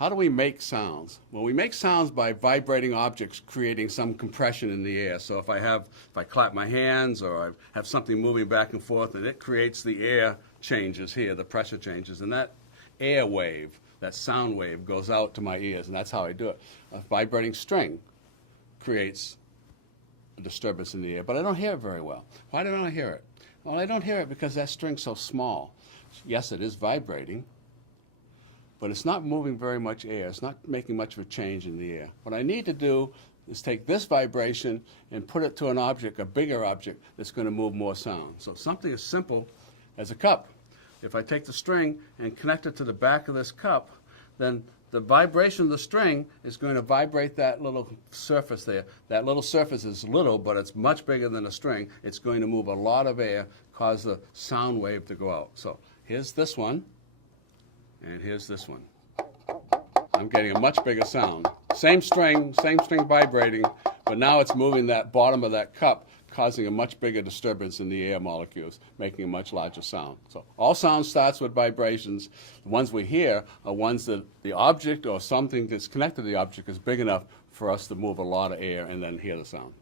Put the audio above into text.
How do we make sounds? Well, we make sounds by vibrating objects creating some compression in the air. So if I clap my hands or I have something moving back and forth, and it creates the air changes here, the pressure changes, and that air wave, that sound wave goes out to my ears, and that's how I do it. A vibrating string creates a disturbance in the air, but I don't hear it very well. Why don't I hear it? Well, I don't hear it because that string's so small. Yes, it is vibrating, but it's not moving very much air. It's not making much of a change in the air. What I need to do is take this vibration and put it to an object, a bigger object, that's going to move more sound. So something as simple as a cup. If I take the string and connect it to the back of this cup, then the vibration of the string is going to vibrate that little surface there. That little surface is little, but it's much bigger than a string. It's going to move a lot of air, cause the sound wave to go out. So here's this one, and here's this one. I'm getting a much bigger sound. Same string vibrating, but now it's moving that bottom of that cup, causing a much bigger disturbance in the air molecules, making a much larger sound. So all sound starts with vibrations. The ones we hear are ones that the object or something that's connected to the object is big enough for us to move a lot of air and then hear the sound.